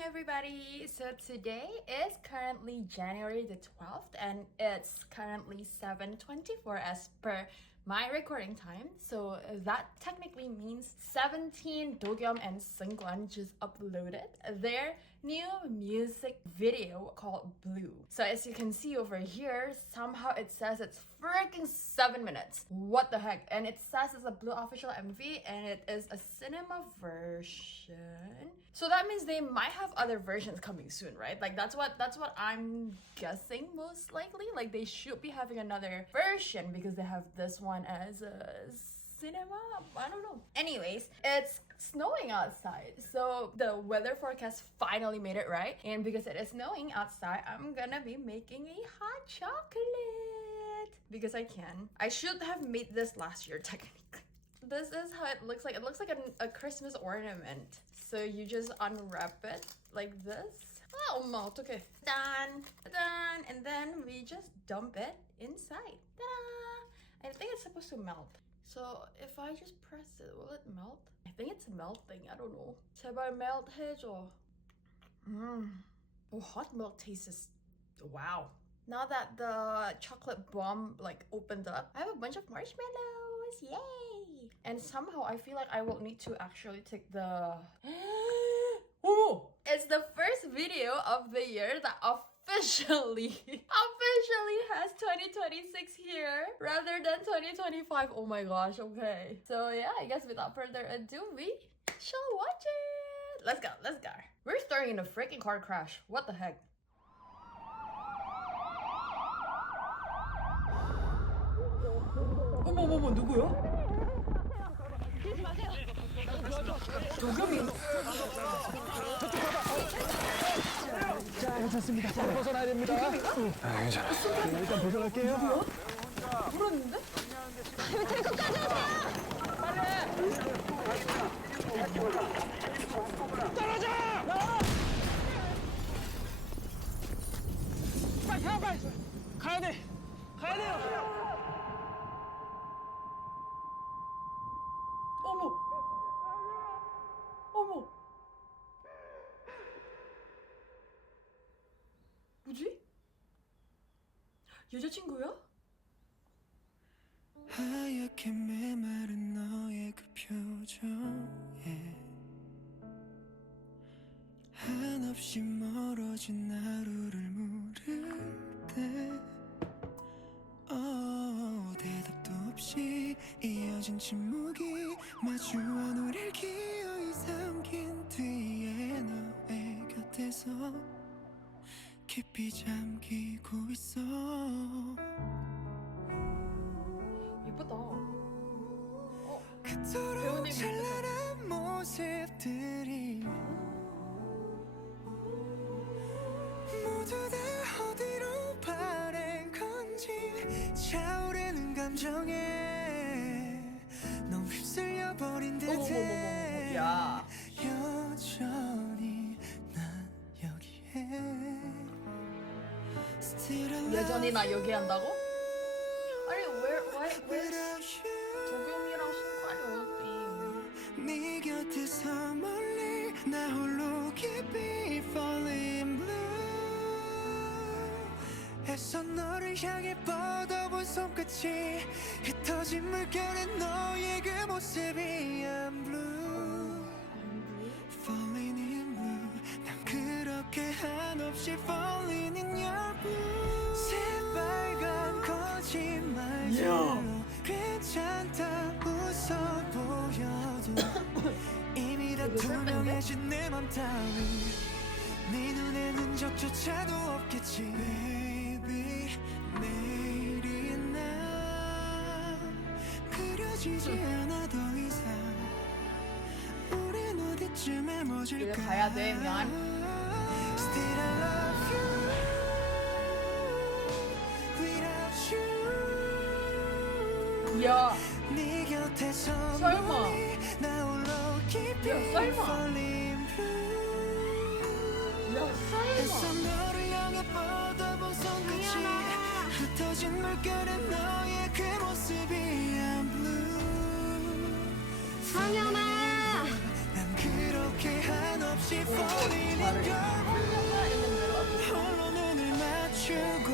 morning, everybody. So today is currently January the 12th and it's currently 7:24 as per my recording time. So that technically means 17 Do겸X승관 just uploaded their new music video called Blue. So as you can see over here, somehow it says it's freaking 7 minutes. What the heck? And it says it's a Blue official MV and it is a cinema version. So that means they might have other versions coming soon, right? Like that's what I'm guessing most likely. Like they should be having another version because they have this one as a cinema. I don't know. Anyways, it's snowing outside, so the weather forecast finally made it right, and because it is snowing outside, I'm gonna be making a hot chocolate because I can. I should have made this last year technically. This is how it looks like. It looks like a Christmas ornament. So you just unwrap it like this. Oh, okay. Done. Done. And then we just dump it inside. Ta-da! I think it's supposed to melt. So if I just press it, will it melt? I think it's melting. I don't know. 제발 melt 해줘. Oh, hot milk tastes. Wow. Now that the chocolate bomb like opened up, I have a bunch of marshmallows. Yay! And somehow I feel like I will need to actually take the oh! It's the first video of the year that officially has 2026 here rather than 2025. Oh my gosh, okay. So yeah, I guess without further ado, we shall watch it. Let's go, let's go. We're starting in a freaking car crash. What the heck? 어머 누구야? 도겸이. 자, 괜찮습니다. 자, 벗어나야 됩니다. 아, 괜찮아. 네, 일단 벗어날게요. 물었는데? 여기까지 오세요! 떨어져! 빨리 가, 빨리! 가야 돼! 가야 돼요! 어머! 뭐지? 여자친구야? 하얗게 메마른 너의 그 표정에 한없이 멀어진 하루를 물을 때 대답도 없이 이어진 침묵이 마주한 우릴 기어이 삼킨 뒤에 너의 곁에서 깊이 잠기고 있어. 예쁘다. 그토록 찬란한 모습들이 모두 다 어디로 바랜 건지 차오르는 감정에 너무 휩쓸려 버린 듯해. 야. 여전히 난 여기에 여전히 나 여기 한다고? 아니 왜 도겸이랑 승관이 어디? 네 곁에서 멀리 나 홀로 깊이 falling blue 애써 너를 향해 뻗어본 손끝이 흩어진 물결에 너의 그 모습이 I'm blue falling in blue 난 그렇게 한없이 falling in your blue 새빨간 거짓말들로 괜찮다 웃어 보여도 이미 다 투명해진 내 맘 따위 네 눈에 흔적조차도 없겠지 Baby 내일이 난 그려지지 않아 더 이상 우린 어디쯤에 멎을까 이제 가야 돼, 미안. Still I love you without you 야. 네 곁에서 설마. 멀리 나 홀로 깊이 야, 설마. falling blue 야 애써 설마. 너를 향해 뻗어본 손끝이 흩어진 물결에 너의 그 모습이 I'm blue 상현아! 난 그렇게 한없이 없이 falling in your blue 홀로 눈을 맞추고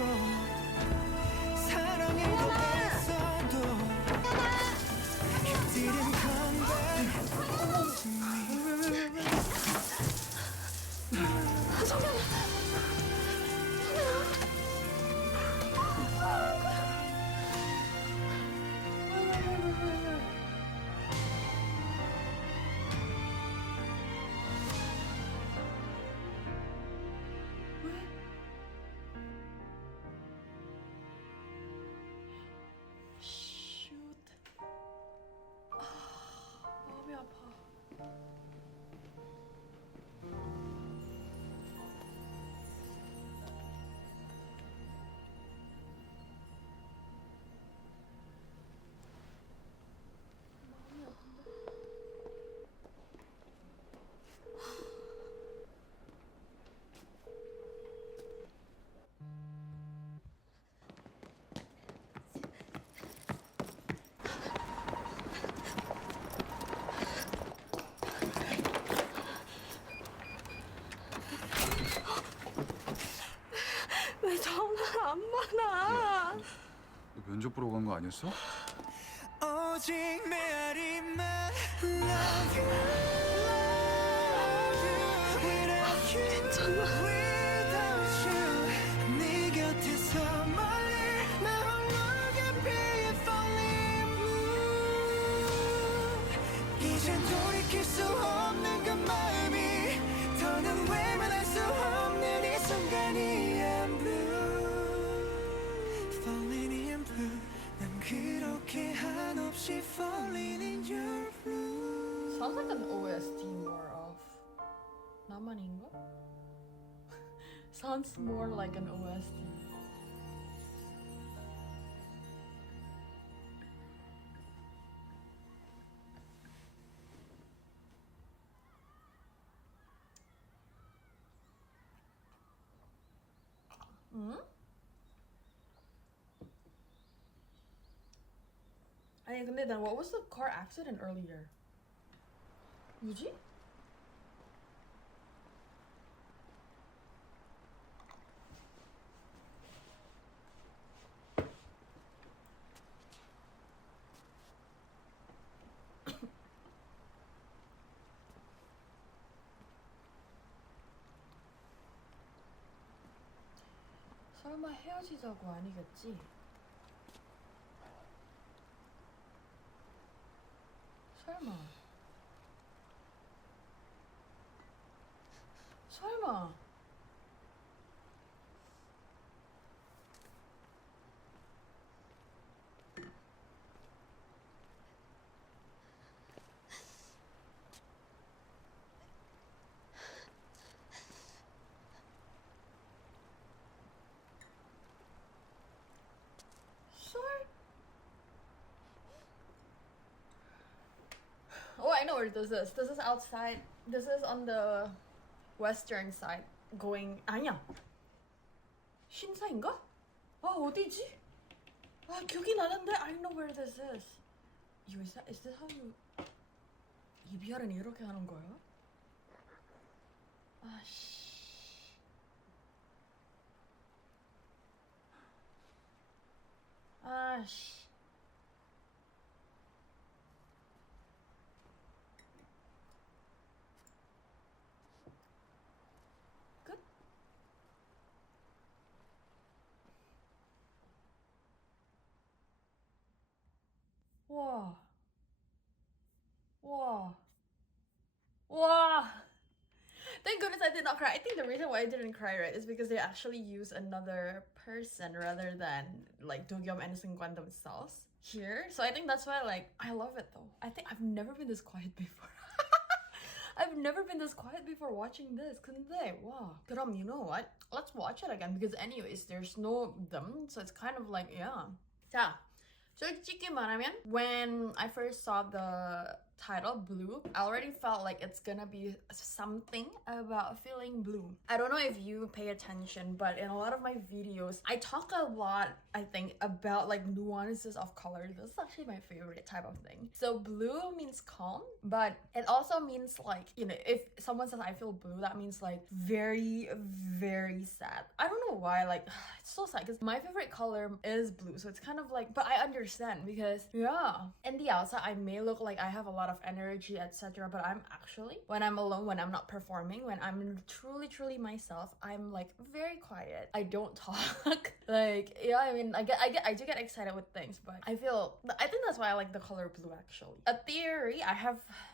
사랑해도 했어도 You didn't come back to me Shoot. 마음이 아파. 왜 전화를 안 받아? 너 면접 보러 간 거 아니었어? 오직 메아리만 Love you, love you Without you, without you 네 곁에서 멀리 나 홀로 깊이 falling blue 이젠 돌이킬 수 없는 그 마음이 더는 외면할 수 없는 이 순간이 I'm blue Falling in blue 난 그렇게 한없이 falling in your blue Sounds like an OST more of 나만인가? Sounds more like an OST. 응? 아니 근데 then what was the car accident earlier? 뭐지? 설마 헤어지자고 아니겠지? 설마 설마 Oh, I know where this is. This is outside. This is on the western side. Going 아니야. 신사인가? 아 어디지? 아 기억이 나는데 I know where this is. Is this how you 이별은 이렇게 하는 거야? 아씨. 아씨. 끝? 와. 와. 와. Thank goodness I did not cry. I think the reason why I didn't cry, right, is because they actually use another person rather than like Do겸X승관 themselves here. So I think that's why like I love it though. I think I've never been this quiet before. I've never been this quiet before watching this. 근데 wow. 그럼 you know what? Let's watch it again because anyways there's no them, so it's kind of like yeah. 자, 솔직히 말하면 when I first saw the title, Blue, I already felt like it's gonna be something about feeling blue. I don't know if you pay attention, but in a lot of my videos, I talk a lot, I think, about like nuances of color. This is actually my favorite type of thing. So blue means calm, but it also means like, you know, if someone says I feel blue, that means like very, very sad. I don't know why, like, it's so sad because my favorite color is blue. So it's kind of like, but I understand because, yeah, in the outside, I may look like I have a lot of energy, etc. But I'm actually, when I'm alone, when I'm not performing, when I'm truly myself, I'm like very quiet. I don't talk. Like, yeah, I mean, I do get excited with things, but I think that's why I like the color blue actually. A theory, I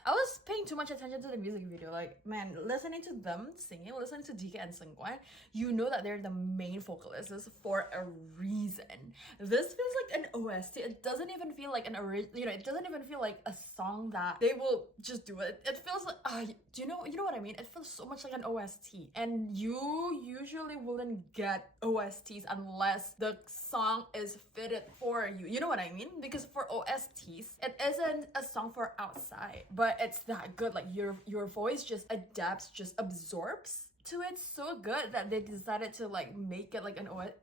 was paying too much attention to the music video. Like, man, listening to them singing, listening to DogemX승관, you know that they're the main vocalists for a reason. This feels like an OST. It doesn't even feel like it doesn't even feel like a song that they will just do it. It feels like, do you know what I mean? It feels so much like an OST. And you usually wouldn't get OSTs unless the song is fitted for you. You know what I mean? Because for OSTs, it isn't a song for outside, but it's that good. Like your voice just adapts, just absorbs to it so good that they decided to like make it like an OST.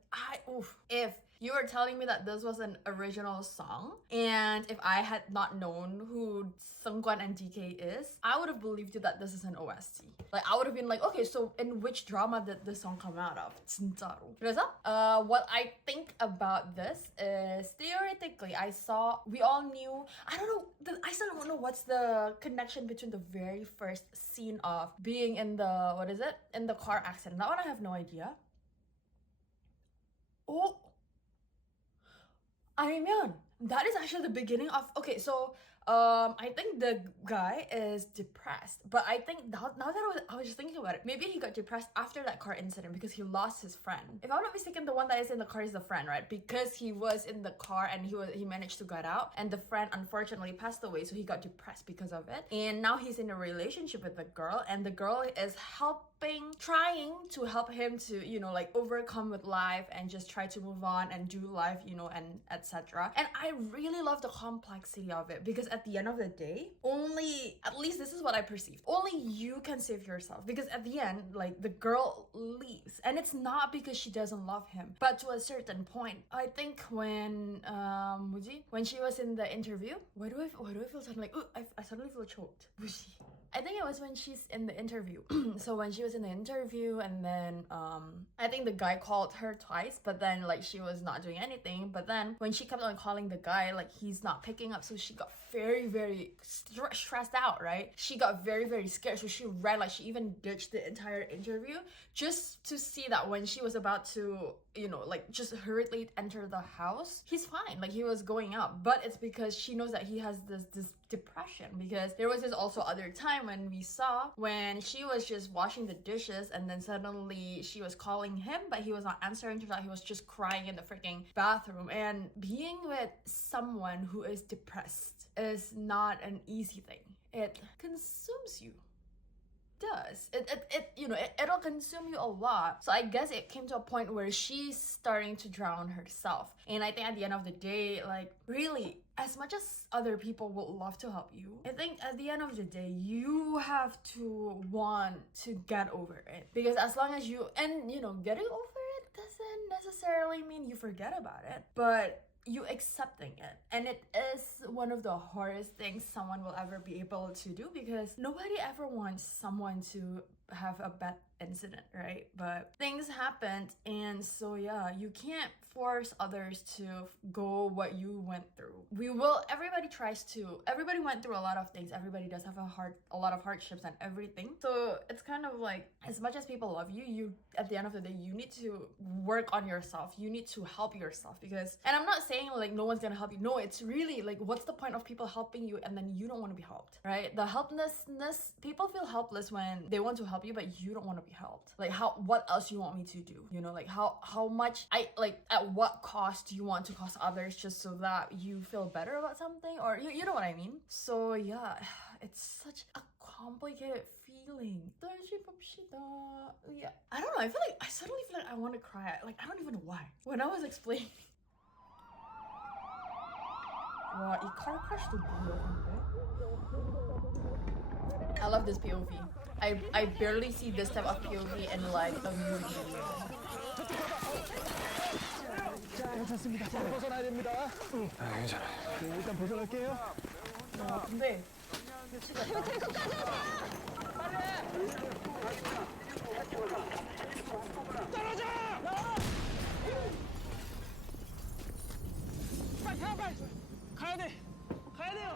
If you were telling me that this was an original song, and if I had not known who Seungkwan and DK is, I would have believed you that this is an OST. Like, I would have been like, okay, so in which drama did this song come out of? 진짜로. 그래서, what I think about this is, theoretically, we all knew, I still don't know what's the connection between the very first scene of being in the car accident. That one I have no idea. Oh, 아니면 that is actually the beginning of, okay, so I think the guy is depressed, but I think now that I was just thinking about it, maybe he got depressed after that car incident because he lost his friend. If I'm not mistaken, the one that is in the car is the friend, right? Because he was in the car and he managed to get out, and the friend unfortunately passed away, so he got depressed because of it. And now he's in a relationship with the girl, and the girl is trying to help him to, you know, like overcome with life and just try to move on and do life, you know, and etc. And I really love the complexity of it because at the end of the day, at least this is what I perceived, only you can save yourself, because at the end, like, the girl leaves, and it's not because she doesn't love him, but to a certain point. I think when she was in the interview, why do I feel suddenly like, I suddenly feel choked. I think it was when she's in the interview. So when she was in the interview, and then I think the guy called her twice, but then like she was not doing anything. But then when she kept on calling the guy, like he's not picking up, so she got very stressed out, right? She got very scared, so she ran, like she even ditched the entire interview just to see that when she was about to, you know, like just hurriedly enter the house, he's fine, like he was going out. But it's because she knows that he has this depression, because there was this also other time when she was just washing the dishes, and then suddenly she was calling him, but he was not answering. Turns out he was just crying in the freaking bathroom. And being with someone who is depressed is not an easy thing. It consumes you. It'll consume you a lot. So I guess it came to a point where she's starting to drown herself. And I think at the end of the day, like, really, as much as other people would love to help you, I think at the end of the day, you have to want to get over it. Because as long as getting over it doesn't necessarily mean you forget about it, but you accepting it. And it is one of the hardest things someone will ever be able to do, because nobody ever wants someone to have a bad incident, right? But things happened, and so yeah, you can't force others to go what you went through. Everybody went through a lot of things. Everybody does have a lot of hardships and everything. So it's kind of like, as much as people love you, at the end of the day, you need to work on yourself. You need to help yourself, because, and I'm not saying like no one's gonna help you. No, it's really like, what's the point of people helping you and then you don't want to be helped, right? The helplessness, people feel helpless when they want to help you, but you don't want to be helped. Like, what else you want me to do? You know, like how much at what cost do you want to cost others just so that you feel better about something? Or you know what I mean? So yeah, it's such a complicated feeling. Yeah, I don't know, I suddenly feel like I want to cry. Like, I don't even know why. When I was explaining, 와, 이 car crash도 뭐야, 근데? I love this POV. I barely see this type of POV in like a movie. 자, 괜찮습니다. 자, 벗어나야 됩니다. 아, 괜찮아. 네, 일단 벗어날게요. 야, 근데 미치겠다. 떨어져! 빨리 가, 빨리! 가야 돼! 가야 돼요!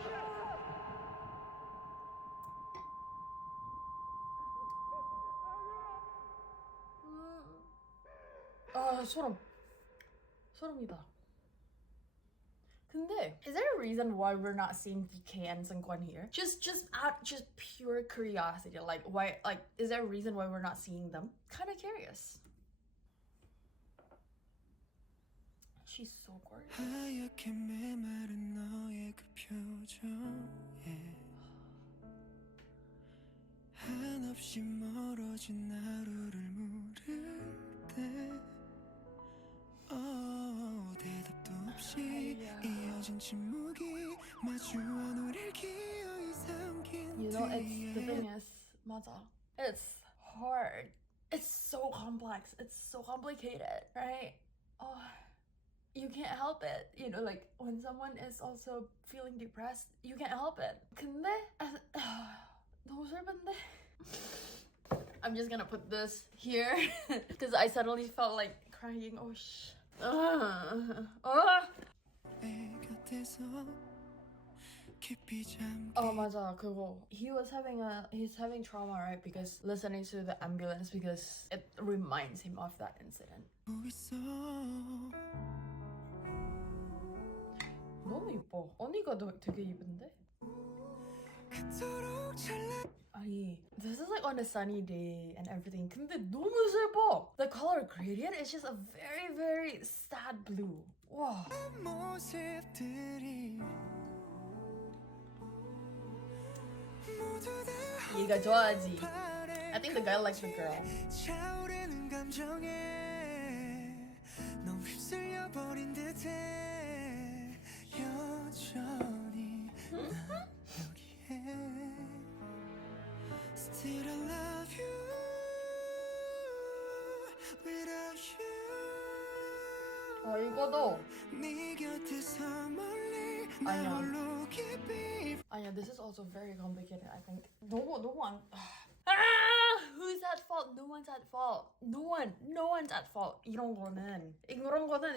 아, 소름이다. 근데 is there a reason why we're not seeing DK and Seungkwan here? Just pure curiosity. Like why? Like is there a reason why we're not seeing them? Kind of curious. She's so gorgeous. 하얗게 메마른 너의 그 표정에 한없이 멀어진 하루를 물을 때 대답도 없이 이어진 침묵이 마주한 우릴 기어이 삼킨 You know, it's the 뒤에 thing is, 맞아. It's hard. It's so complex. It's so complicated, right? Oh, you can't help it. You know, like when someone is also feeling depressed, you can't help it. 근데 너무 슬픈데. I'm just gonna put this here because I suddenly felt like crying. Oh sh. 내 곁에서 깊이 잠긴 Oh 맞아 그거. He's having trauma, right? Because listening to the ambulance because it reminds him of that incident. 있어 너무 이뻐. 언니가 되게 이쁜데? 그토록 찬란 아니, this is like on a sunny day and everything. 근데 너무 슬퍼. The color gradient is just a very, very sad blue. 와. 모습들이 모두 다 얘가 좋아하지. I think the guy likes the girl. 차오르는 감정에 너무 휩쓸려 버린 듯해 여전히 난 여기에 Still I love you without you 이거도 네 곁에서 멀리 아니야. 나 홀로 깊이 아니야, this is also very complicated. I think 너무 안. Who's at fault? No one's at fault. No one's at fault. 이런 거는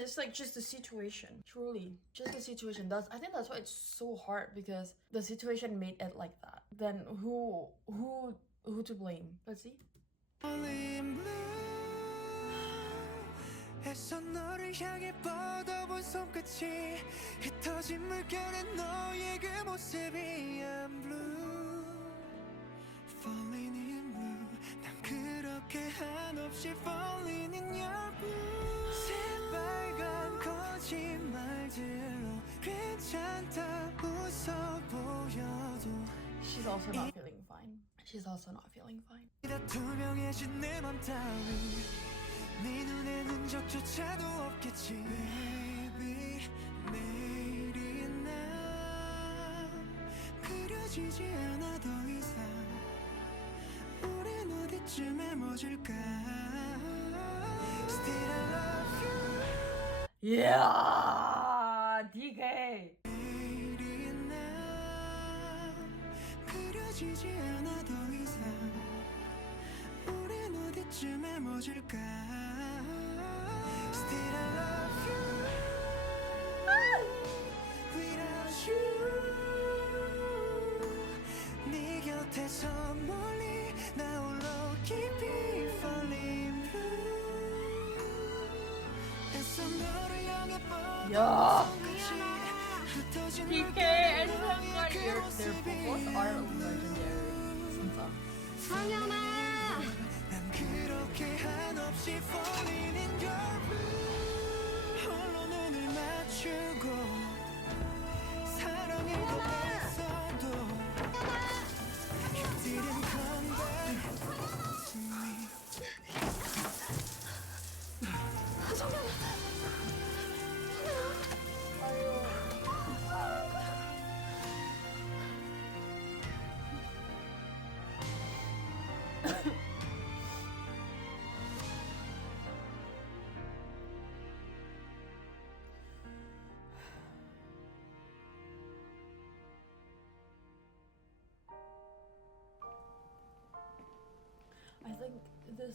it's like just the situation. Truly, just the situation. I think that's why it's so hard because the situation made it like that. Then who to blame? Let's see. Falling blue 애써 너를 향해 뻗어본 손끝이 흩어진 물결에 너의 그 모습이 I'm blue Falling in blue 난 그렇게 한없이 falling in your blue 새빨간 거짓말들로 괜찮다 웃어 보여도 She's also not feeling fine. She's also not feeling fine. 다 투명해진 내 맘 따위 네 눈엔 흔적조차도 없겠지 Baby 내일이 난 그려지지 않아 더 이상 우린 어디쯤에 멎을까 Still I love you Yeah, DK. 내일이 난 그려지지 않아 더 이상 우린 어디쯤에 멎을까 Still I love you without you 네 곁에서 멀리 나 홀로 깊이 falling blue 애써 너를 향해 야. 뻗어본 흩어진 DK and Seungkwan, their vocals are legendary. 진짜. 상현아! 난 그렇게 한없이 falling in your blue 홀로 눈을 맞추고 사랑해도 했어도 You didn't come back to me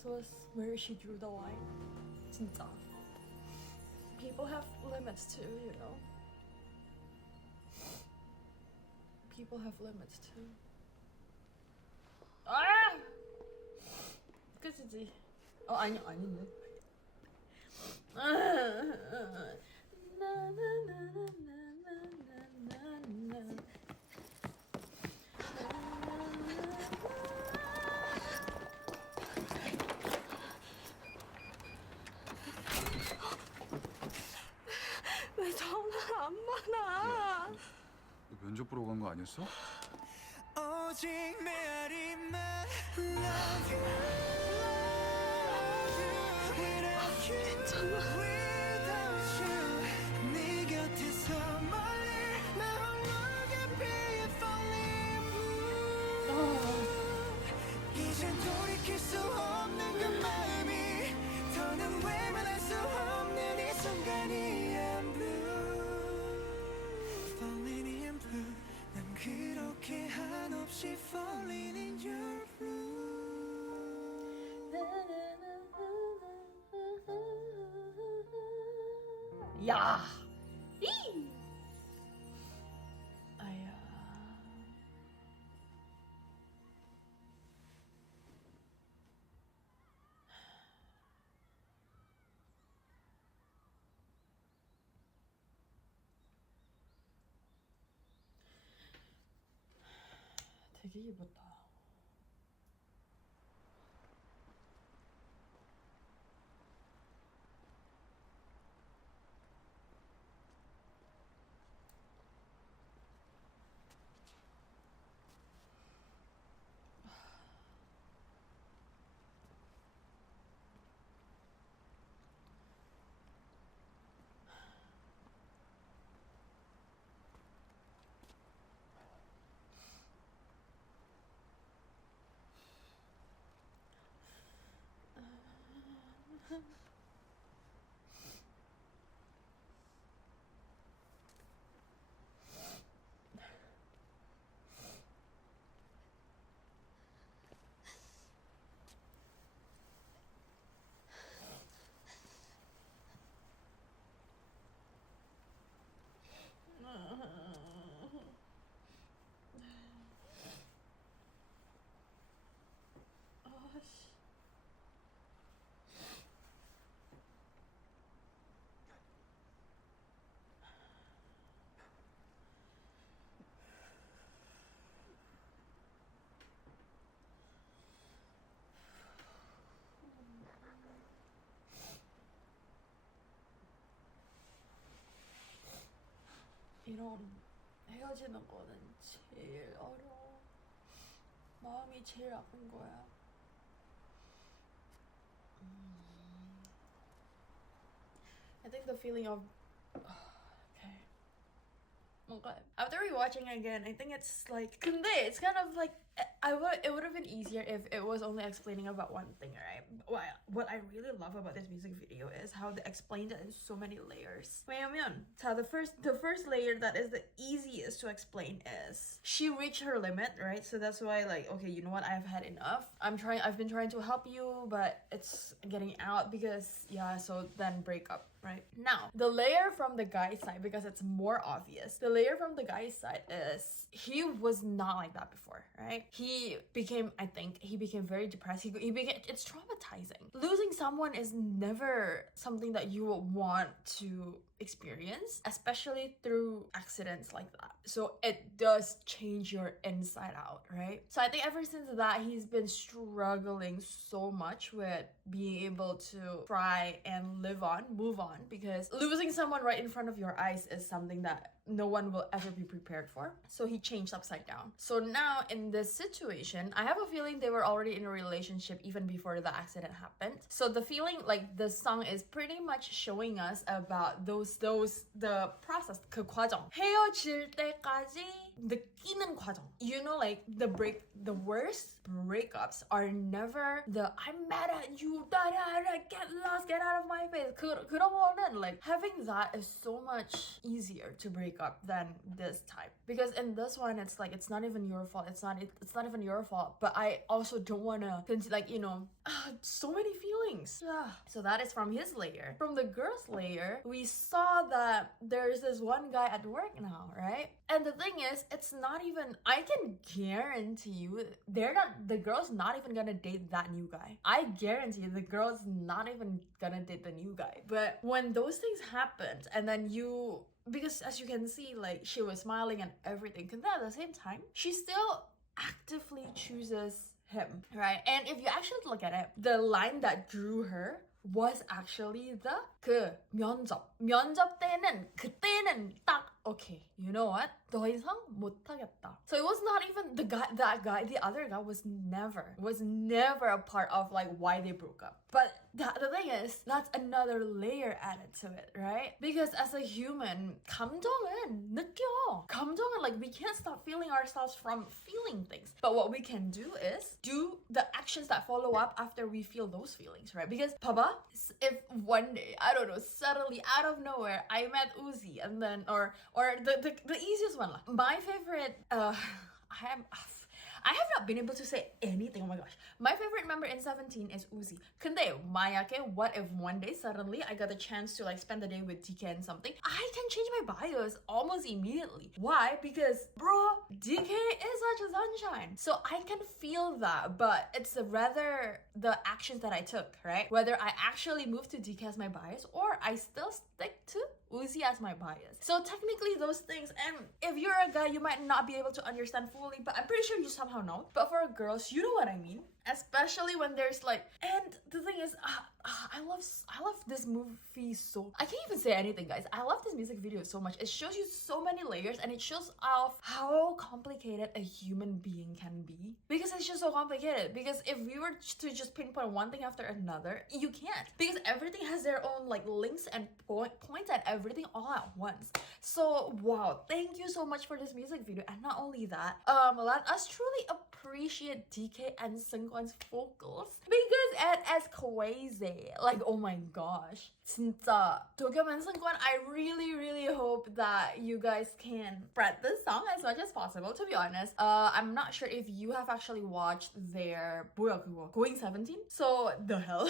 this was where she drew the line. 진짜. People have limits too, you know. People have limits too. 아! 끝이지. 아닌데. 왜 전화 안 받아? 너 면접 보러 간 거 아니었어? 오직 메아리만 love you, love you. 이렇게 without you 네 곁에서 멀리 나 홀로 깊이 falling blue. 이젠 돌이킬 수 없는 그 마음이 더는 외면할 수 없는 이 순간이 I'm blue, falling in blue. 난 그렇게 한없이 falling in your blue. 야! 이! 아야. 되게 예쁘다. 아씨. 이런 헤어지는 거는 제일 어려워. 마음이 제일 아픈 거야. I think the feeling of okay. 뭔가 after rewatching again, I think it's like 근데 it's kind of like it would have been easier if it was only explaining about one thing, right? What I really love about this music video is how they explained it in so many layers. 왜냐면 자, the first layer that is the easiest to explain is she reached her limit, right? So that's why like, okay, you know what, I've had enough. I've been trying to help you, but it's getting out because yeah, so then break up. Right now, the layer from the guy's side, because it's more obvious, the layer from the guy's side is he was not like that before, right? He became very depressed. He became, it's traumatizing. Losing someone is never something that you will want to experience, especially through accidents like that. So it does change your inside out, right? So I think ever since that, he's been struggling so much with being able to try and move on, because losing someone right in front of your eyes is something that no one will ever be prepared for. So he changed upside down. So now in this situation, I have a feeling they were already in a relationship even before the accident happened. So the feeling, like the song is pretty much showing us about the process, 그 과정. 헤어질 때까지 느끼는 과정. You know, like the worst breakups are never the I'm mad at you, get lost, get out of my face. 그런 거는 like having that is so much easier to break up than this type, because in this one it's like it's not even your fault. It's not even your fault. But I also don't wanna like, you know, so many feelings. So that is from his layer. From the girl's layer, we saw that there's this one guy at work now, right? And the thing is, it's not even, I can guarantee you, the girl's not even gonna date that new guy. I guarantee you, the girl's not even gonna date the new guy. But when those things happened, and then because as you can see, like, she was smiling and everything, and then at the same time, she still actively chooses him, right? And if you actually look at it, the line that drew her was actually the 그 면접 때는 그때는 딱 okay, you know what? 더 이상 못하겠다. So it was not even the other guy was never a part of like why they broke up. But the thing is, that's another layer added to it, right? Because as a human, 감정은 느껴. 감정은, like, we can't stop feeling ourselves from feeling things. But what we can do is do the actions that follow up after we feel those feelings, right? Because 봐봐, if one day, I don't know, suddenly out of nowhere, I met Uzi, and then or the easiest one, like, my favorite, I have not been able to say anything. Oh my gosh. My favorite member in 17 is Uzi. 근데 만약에, what if one day suddenly I got the chance to like spend the day with DK and something? I can change my bios almost immediately. Why? Because bro, DK is such a sunshine. So I can feel that, but it's rather the actions that I took, right? Whether I actually moved to DK as my bias or I still stick to Uzi as my bias. So technically those things, and if you're a guy, you might not be able to understand fully, but I'm pretty sure you somehow know. But for girls, you know what I mean. Especially when there's like, and the thing is, I love this movie so, I can't even say anything, guys. I love this music video so much. It shows you so many layers, and it shows off how complicated a human being can be. Because it's just so complicated. Because if we were to just pinpoint one thing after another, you can't. Because everything has their own like links and points and everything all at once. So wow, thank you so much for this music video. And not only that, let us truly appreciate DK and Seungkwan's vocals, because it is crazy. Like, oh my gosh, 진짜 Dogyum and Seungkwan, I really hope that you guys can spread this song as much as possible. To be honest, I'm not sure if you have actually watched their 뭐야 그거 Going 17. So the hell.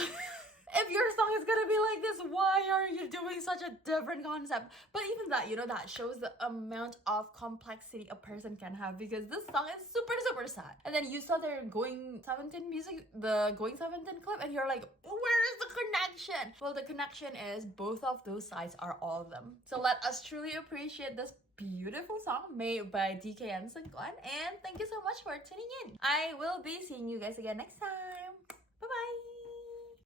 If your song is gonna be like this, why are you doing such a different concept? But even that, you know, that shows the amount of complexity a person can have, because this song is super sad. And then you saw their Going 17 music, the Going 17 clip, and you're like, where is the connection? Well, the connection is both of those sides are all of them. So let us truly appreciate this beautiful song made by DK and Seungkwan. And thank you so much for tuning in. I will be seeing you guys again next time. Bye bye.